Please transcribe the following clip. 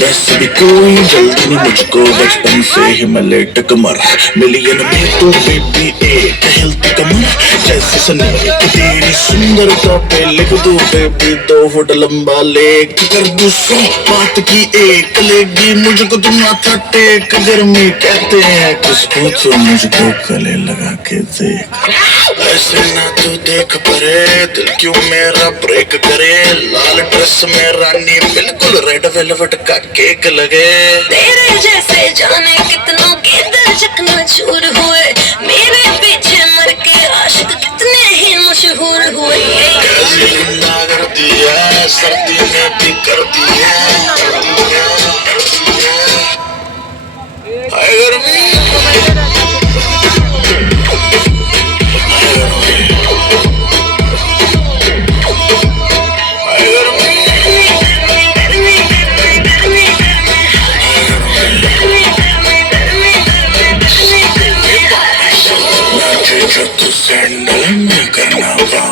वैसे भी कोई जल्दी नहीं मुझको, बचपन से ही मैं लेट कमर, मिलियन में तो बेबी एक हिलती कमर, जैसे सनम कि तेरी सुंदरता पे लिख दूं बेबी 2 फुट लंबा लेख, कर दूं 100 बात की एक, लेगी मुझको तुम माथा टेक, गर्मी कहते हैं किसको तो मुझको गले लगा के देख, ऐसे ना तू देख परे दिल क्यों मेरा ब्रेक करे, लाल ड्रेस में रानी बिल्कुल रेड वेलवेट का केक लगे, तेरे जैसे जाने कितनों के दिल चकना चूर हुए, मेरे पीछे मर के आशिक कितने ही मशहूर हुए। कैसी जिंदा कर दिया सर्दी में भी कर दिया, हाय गर्मी सैंडल में करना